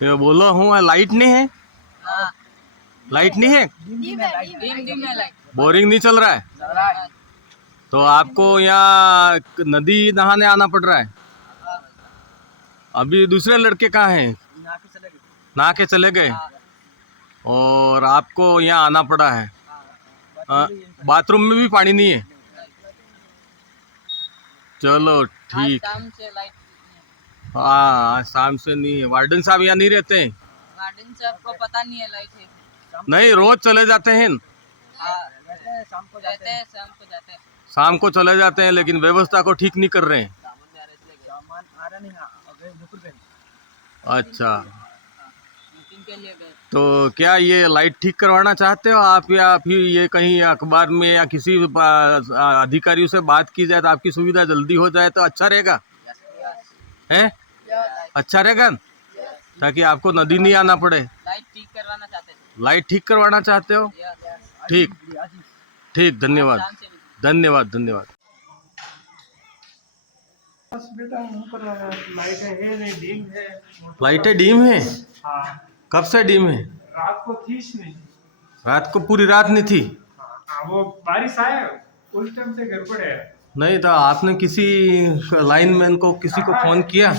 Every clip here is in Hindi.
ये बोलो हूँ लाइट नहीं है, हाँ, लाइट नहीं है, डिम है लाइट। बोरिंग नहीं चल रहा है, तो आपको यहाँ नदी नहाने आना पड़ रहा है। अभी दूसरे लड़के कहाँ हैं? नहा के चले गए और आपको यहाँ आना पड़ा है। बाथरूम में भी पानी नहीं है। चलो आज ठीक। शाम से लाइट हाँ शाम से नहीं है। वार्डन साहब यहाँ नहीं रहते हैं? गार्डन से आपको पता नहीं है लाइट है। नहीं, रोज चले जाते हैं। हाँ, शाम को जाते हैं, शाम को जाते हैं। शाम को चले जाते हैं, लेकिन व्यवस्था को ठीक नहीं कर रहे हैं। सामान आ रहा नहीं, अच्छा, मीटिंग के लिए गए। तो क्या ये लाइट ठीक करवाना चाहते हो आप, या फिर ये कहीं अखबार में या किसी अधिकारियों से बात की जाए तो आपकी सुविधा जल्दी हो जाए तो अच्छा रहेगा? है अच्छा रहेगा, ताकि आपको नदी नहीं आना पड़े। लाइट ठीक करवाना चाहते हैं। लाइट ठीक करवाना चाहते हो? ठीक ठीक, धन्यवाद शाम से धन्यवाद धन्यवाद। बस बेटा ऊपर लाइटें है नहीं, डिम है। लाइटें डीम है? हाँ, कब से डीम है? रात को थी नहीं। रात को पूरी रात नहीं थी? हाँ, वो बारिश आया उस टाइम से गड़बड़ है। नहीं तो आपने किसी लाइनमैन को किसी को फोन किया?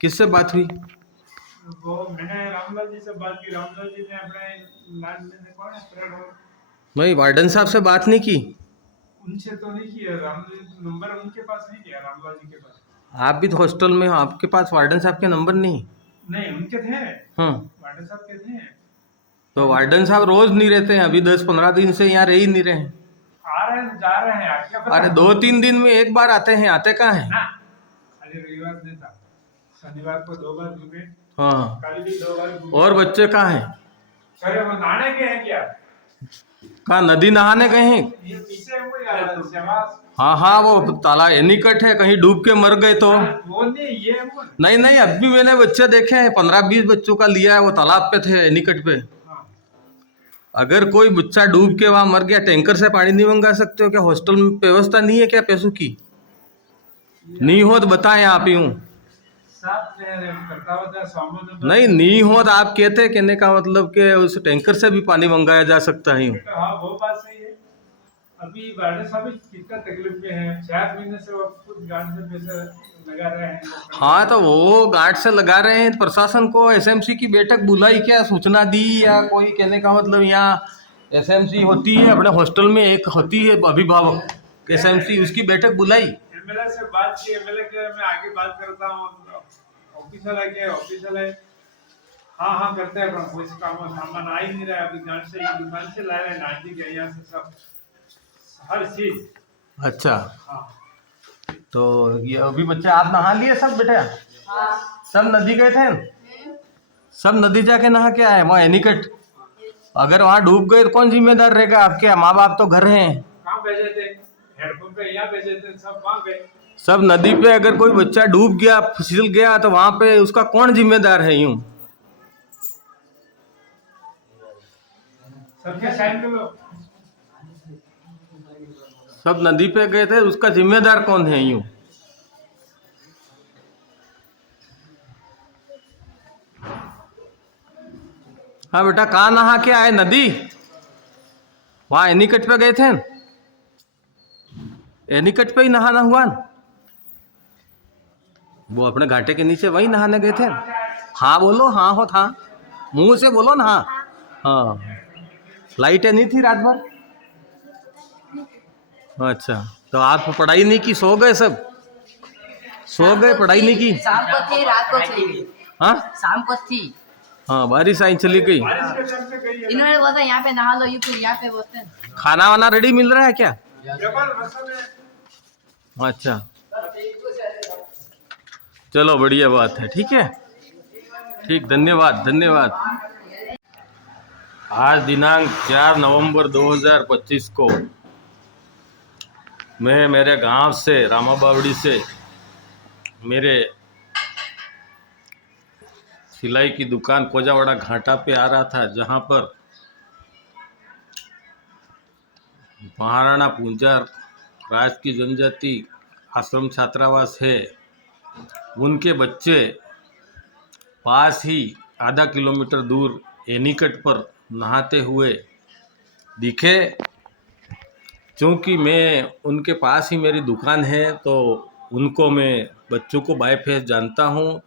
किससे बात हुई? वो मैंने रामलाल जी से बात की। रामलाल जी ने अपने लाइन में कौन है नहीं, वार्डन साहब से बात नहीं की? उनसे तो नहीं किया। रामलाल नंबर उनके पास नहीं किया, रामलाल जी के पास। आप भी तो हॉस्टल में हो, आपके पास वार्डन साहब के नंबर नहीं? नहीं, उनके थे, हम्म, वार्डन साहब के थे। तो वार्डन साहब रोज नहीं रहते हैं, अभी 10-15 दिन से यहाँ रह ही नहीं रहे हैं। आ रहे हैं जा रहे हैं, क्या पता। अरे 2-3 दिन में एक बार आते हैं, आते कहाँ हैं? ना, अरे रविवार नहीं था, शनिवार को 2 बार घूमे, हाँ, कल भी 2 बार घूमे। और बच्चे कहाँ हैं? अरे वो नहाने गए हैं क्या? कहाँ नदी नहाने गए हैं? ये पीछे है वो यार, शहबाज। हाँ हाँ, वो ताला एनीकट है, कहीं डूब के मर गए तो? वो नहीं, ये वो। नहीं नहीं, अब भी मैंने बच्चे देखे हैं, 15-20 बच्चों का लिया है, वो तालाब पे थे, एनीकट पे। हाँ। अगर कोई बच्चा डूब के वहां मर गया, टैंकर से पानी नहीं मंगा सकते हो क्या? हॉस्टल में व्यवस्था नहीं है क्या पैसों की? नहीं हो तो बताएं आप यूं। साफ करता होता है स्वामी। नहीं नहीं हो तो आप कहते, कहने का मतलब कि उस टैंकर से भी पानी मंगाया जा सकता है यूं। हाँ, वो बात सही है। अभी वार्डन साहब कितना तकलीफ में है, 4 महीने से वो खुद गांड से पैसे लगा रहे हैं। हाँ तो वो गार्ड से लगा रहे हैं, प्रशासन को एसएमसी की बैठक बुलाई क्या, सूचना दी या कोई? कहने का मतलब यहाँ एसएमसी होती है अपने हॉस्टल में, एक होती है अभिभावक एसएमसी, उसकी बैठक बुलाई? एमएलए से बात की, एमएलए के मैं आगे बात करता हूँ। ऑफिसर है क्या? ऑफिसर है, हाँ हाँ करते हैं, पर कोई काम सामान आ ही नहीं रहा है। अभी गांड से दुकान से ला रहे हैं, नाटी के यहाँ से सब हर चीज। अच्छा, हाँ, तो ये अभी बच्चे आप नहा लिए सब बेटा? सब नदी गए थे? सब नदी जाके नहा के आए वहाँ एनीकट? अगर वहाँ डूब गए तो कौन जिम्मेदार रहेगा? आपके माँ बाप तो घर हैं। कहाँ भेजे थे? हेडपंप पे यहाँ भेजे थे, सब वहाँ गए। सब नदी पे अगर कोई बच्चा डूब गया, फिसल गया, तो वहां पे उसका कौन जिम्मेदार है यूं? सबके साइड में लो। सब नदी पे गए थे, उसका जिम्मेदार कौन है यूं? हाँ बेटा, कहाँ नहा के आए? नदी? वहां एनीकट पे गए थे? एनीकट पे ही नहाना हुआ? वो अपने घाटे के नीचे वही नहाने गए थे? हाँ बोलो, हाँ हो था, मुंह से बोलो ना। हाँ हाँ, लाइटें नहीं थी रात भर? अच्छा, तो आप पढ़ाई नहीं की, सो गए सब? सो गए, पढ़ाई नहीं की? शाम को थी, रात को थी। हाँ शाम को थी। हाँ, बारिश आई चली गई। बारिश के टाइम पे गई है। इन्होंने बोला यहाँ पे नहा लो, ये फिर यहाँ पे बोलते हैं। खाना वाना रेडी मिल रहा है क्या? जबल रसम है। अच्छा, चलो बढ़िया बात है, ठीक है, ठीक, धन्यवाद धन्यवाद। आज दिनांक 4 नवंबर 2025 को मैं मेरे गांव से, रामाबावड़ी से, मेरे सिलाई की दुकान कोजावाड़ा घाटा पे आ रहा था, जहां पर महाराणा पूंजार राज की जनजाति आश्रम छात्रावास है। उनके बच्चे पास ही आधा किलोमीटर दूर एनीकट पर नहाते हुए दिखे। क्योंकि मैं उनके पास ही मेरी दुकान है तो उनको मैं बच्चों को बाय फेस जानता हूँ।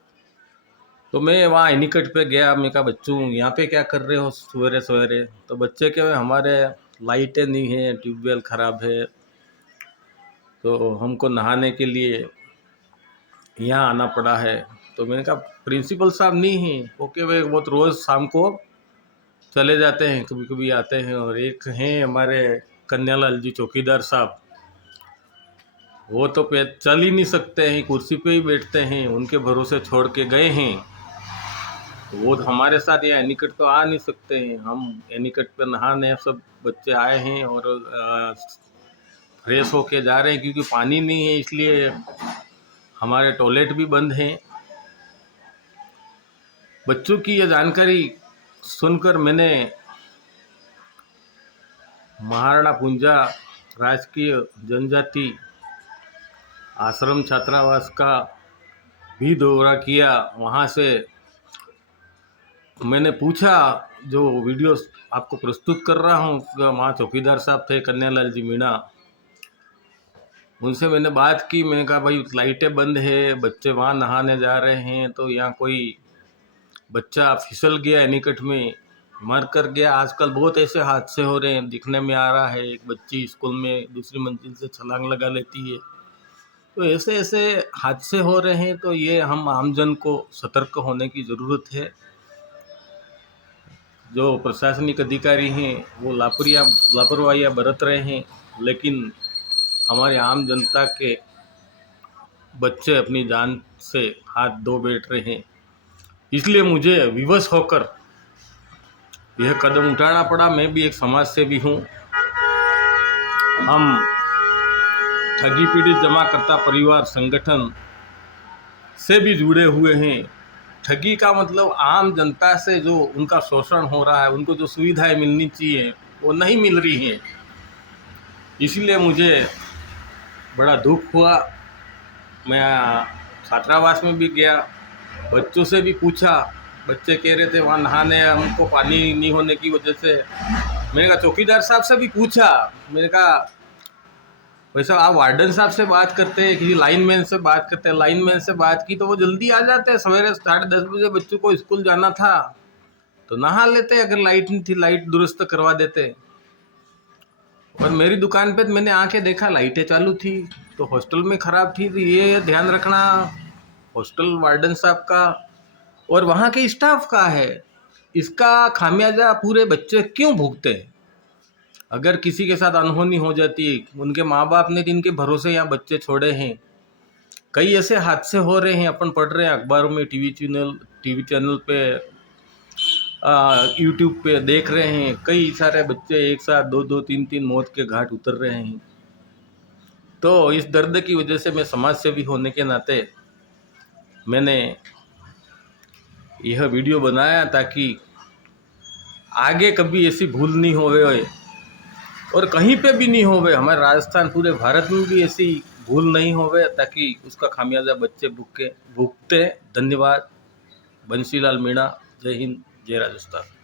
तो मैं वहाँ एनीकट पे गया। मैं कहा बच्चों यहाँ पे क्या कर रहे हो सवेरे सवेरे? तो बच्चे के हमारे लाइटें नहीं हैं, ट्यूबवेल ख़राब है, तो हमको नहाने के लिए यहाँ आना पड़ा है। तो मैंने कहा प्रिंसिपल साहब नहीं हैं, ओके वे वो तो रोज़ शाम को चले जाते हैं, कभी कभी आते हैं। और एक हैं हमारे कन्यालाल जी चौकीदार साहब, वो तो चल ही नहीं सकते हैं, कुर्सी पे ही बैठते हैं, उनके भरोसे छोड़ के गए हैं। तो वो हमारे साथ यहाँ एनीकट तो आ नहीं सकते हैं। हम एनीकट पे नहाने सब बच्चे आए हैं और फ्रेश होके जा रहे हैं, क्योंकि पानी नहीं है इसलिए हमारे टॉयलेट भी बंद हैं। बच्चों की ये जानकारी सुनकर मैंने महाराणा पुंजा राजकीय जनजाति आश्रम छात्रावास का भी दौरा किया। वहाँ से मैंने पूछा, जो वीडियो आपको प्रस्तुत कर रहा हूँ, वहाँ चौकीदार साहब थे कन्यालाल जी मीणा, उनसे मैंने बात की। मैंने कहा भाई लाइटें बंद है, बच्चे वहाँ नहाने जा रहे हैं, तो यहाँ कोई बच्चा फिसल गया एनीकट में, मर कर गया। आजकल बहुत ऐसे हादसे हो रहे हैं, दिखने में आ रहा है एक बच्ची स्कूल में दूसरी मंजिल से छलांग लगा लेती है। तो ऐसे ऐसे हादसे हो रहे हैं, तो ये हम आमजन को सतर्क होने की ज़रूरत है। जो प्रशासनिक अधिकारी हैं वो लापरवाहियाँ बरत रहे हैं, लेकिन हमारे आम जनता के बच्चे अपनी जान से हाथ धो बैठ रहे हैं। इसलिए मुझे विवश होकर यह कदम उठाना पड़ा। मैं भी एक समाज सेवी हूँ। हम ठगी पीड़ित जमाकर्ता परिवार संगठन से भी जुड़े हुए हैं। ठगी का मतलब आम जनता से जो उनका शोषण हो रहा है, उनको जो सुविधाएं मिलनी चाहिए वो नहीं मिल रही हैं। इसलिए मुझे बड़ा दुख हुआ। मैं छात्रावास में भी गया, बच्चों से भी पूछा, बच्चे कह रहे थे वहाँ नहाने हमको पानी नहीं होने की वजह से। मैंने कहा चौकीदार साहब से भी पूछा, मैंने कहा वैसे आप वार्डन साहब से बात करते हैं, किसी लाइनमैन से बात करते हैं। लाइनमैन से बात की तो वो जल्दी आ जाते हैं, सवेरे 10:30 बजे बच्चों को स्कूल जाना था तो नहा लेते, अगर लाइट नहीं थी लाइट दुरुस्त करवा देते। और मेरी दुकान पे मैंने आके देखा लाइटें चालू थी, तो हॉस्टल में ख़राब थी। तो ये ध्यान रखना हॉस्टल वार्डन साहब का और वहाँ के स्टाफ का है। इसका खामियाजा पूरे बच्चे क्यों भुगते हैं? अगर किसी के साथ अनहोनी हो जाती, उनके माँ बाप ने जिनके भरोसे यहाँ बच्चे छोड़े हैं, कई ऐसे हादसे हो रहे हैं, अपन पढ़ रहे हैं अखबारों में, टीवी चैनल पे, यूट्यूब पे देख रहे हैं। कई सारे बच्चे एक साथ 2-2, 3-3 मौत के घाट उतर रहे हैं। तो इस दर्द की वजह से मैं समाज सेवी होने के नाते मैंने यह वीडियो बनाया, ताकि आगे कभी ऐसी भूल नहीं होवे और कहीं पे भी नहीं होवे, हमारे राजस्थान पूरे भारत में भी ऐसी भूल नहीं होवे, ताकि उसका खामियाजा बच्चे भुगते। धन्यवाद। बंसीलाल मीणा। जय हिंद, जय राजस्थान।